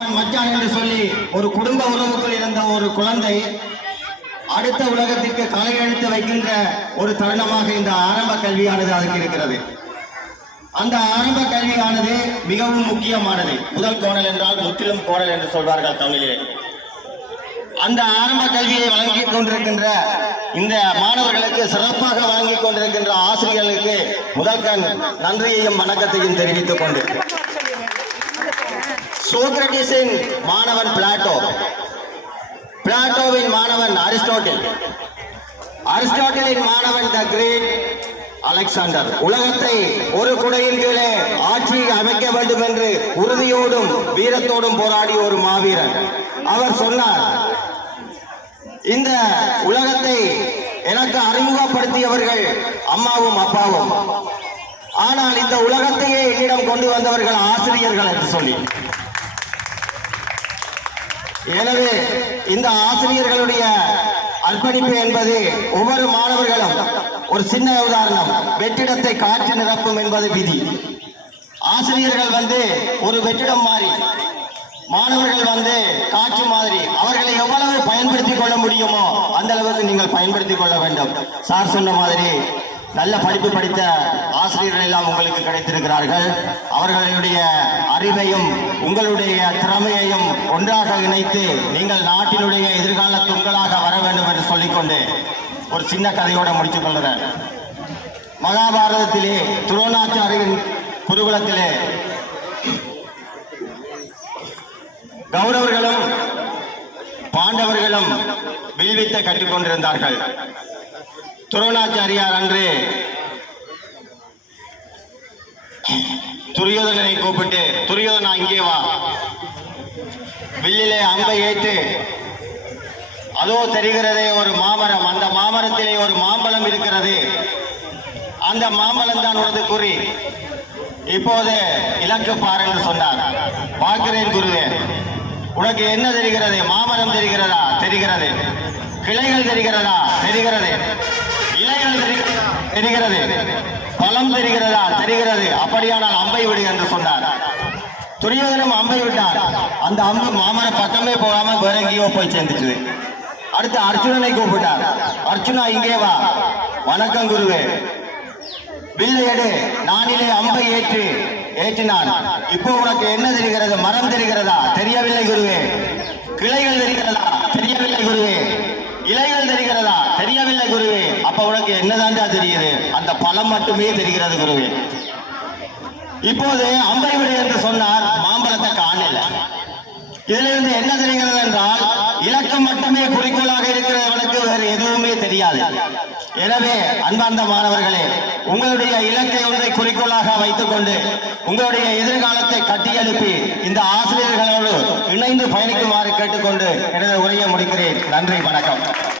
மச்சான் என்று சொல்லி ஒரு குடும்ப உறவுக்குள் இருந்த ஒரு குழந்தை அடுத்த உலகத்திற்கு காலை எடுத்து வைக்கின்ற ஒரு தருணமாக இந்த ஆரம்ப கல்வியானது அதுக்கு இருக்கிறது. அந்த ஆரம்ப கல்வியானது மிகவும் முக்கியமானது. முதல் கோணல் என்றால் முற்றிலும் கோணல் என்று சொல்வார்கள் தமிழிலே. அந்த ஆரம்ப கல்வியை வழங்கிக் கொண்டிருக்கின்ற இந்த மாணவர்களுக்கு சிறப்பாக வழங்கிக் கொண்டிருக்கின்ற ஆசிரியர்களுக்கு முதல் நன்றியையும் வணக்கத்தையும் தெரிவித்துக் கொண்டு, சோக்ரட்டிஸின் மாணவன் பிளாட்டோ, பிளாட்டோவின் மாணவன் அரிஸ்டாட்டில், அரிஸ்டாட்டிலின் மாணவன் த கிரேட் அலெக்சாண்டர் உலகத்தை ஒரு குடையின் கீழே ஆட்சி அமைக்க வேண்டும் என்று உறுதியோடும் வீரத்தோடும் போராடிய ஒரு மாவீரன். அவர் சொன்னார், இந்த உலகத்தை எனக்கு அறிமுகப்படுத்தியவர்கள் அம்மாவும் அப்பாவும், ஆனால் இந்த உலகத்தையே என்னிடம் கொண்டு வந்தவர்கள் ஆசிரியர்கள் என்று சொல்லி. எனவே இந்த ஆசிரியர்களுடைய அர்ப்பணிப்பு என்பது ஒவ்வொரு மாணவர்களும், ஒரு சின்ன உதாரணம், வெற்றிடத்தை காற்று நிரப்பும் என்பது விதி. ஆசிரியர்கள் ஒரு வெற்றிடம் மாறி, மாணவர்கள் காற்று மாதிரி, அவர்களை எவ்வளவு பயன்படுத்திக் கொள்ள முடியுமோ அந்த அளவுக்கு நீங்கள் பயன்படுத்திக் கொள்ள வேண்டும். சார் சொன்ன மாதிரி நல்ல படிப்பு படித்த ஆசிரியர்கள் எல்லாம் உங்களுக்கு கிடைத்திருக்கிறார்கள். அவர்களுடைய அறிவையும் உங்களுடைய திறமையையும் ஒன்றாக இணைத்து நீங்கள் நாட்டினுடைய எதிர்கால துண்களாக வர வேண்டும் என்று சொல்லிக்கொண்டு ஒரு சின்ன கதையோட முடித்துக் கொள்கிறேன். மகாபாரதத்திலே துரோணாச்சாரியின் குருகுலத்திலே கௌரவர்களும் பாண்டவர்களும் வில்வித்தை கற்றுக்கொண்டிருந்தார்கள். துரோணாச்சாரியார் அன்று துரியோதனனை கூப்பிட்டு, துரியோதனா இங்கே வா, வில்லிலே அம்பை ஏற்று, அதோ தெரிகிறதே ஒரு மாமரம், அந்த மாமரத்திலே ஒரு மாம்பழம் இருக்கிறது, அந்த மாம்பழம் தான் உனது குறி, இப்போது இலக்கு பார் என்று சொன்னார். பார்க்கிறேன் குருவே, உனக்கு என்ன தெரிகிறது? மாமரம் தெரிகிறதா? தெரிகிறது. கிளைகள் தெரிகிறதா? தெரிகிறது. இலைகள் தெரிகிறது. பழம் தெரிகிறதா? தெரிகிறது. அப்படியானால் அம்பை விடு என்று சொன்னார். துரியோதனம் அம்பை விட்டார். அந்த அம்பு மாமர பக்கமே போகாம வேற எங்கேயோ போய் சேர்ந்துச்சு. அடுத்து அர்ஜுனனை கூப்பிட்டார். அர்ஜுனா இங்கே வா. வணக்கம் குருவே. வில்லை எடு, நானிலே அம்பை ஏற்றினான். இப்போ உனக்கு என்ன தெரிகிறது? மரம் தெரிகிறதா? தெரியவில்லை குருவே. கிளைகள் தெரிகிறதா? தெரியவில்லை குருவே. இலைகள் தெரிகிறதா? தெரியவில்லை குருவே. அப்ப உனக்கு என்னதான்டா தெரியுது? அந்த பழம் மட்டுமே தெரிகிறது குருவே. இப்போது அம்பை விடு என்று சொன்னார். மாம்பழத்தை காணல. இதிலிருந்து என்ன தெரிகிறது என்றால், இலக்கம் மட்டுமே குறிக்கோளாக இருக்கிறவனுக்கு வேறு எதுவுமே தெரியாது. எனவே அன்பார்ந்த மாணவர்களே, உங்களுடைய இலக்கை ஒன்றை குறிக்கோளாக வைத்துக் கொண்டு உங்களுடைய எதிர்காலத்தை கட்டியெழுப்பி இந்த ஆசிரியர்களோடு இணைந்து பயணிக்குமாறு கேட்டுக்கொண்டு எனது உரையை முடிக்கிறேன். நன்றி, வணக்கம்.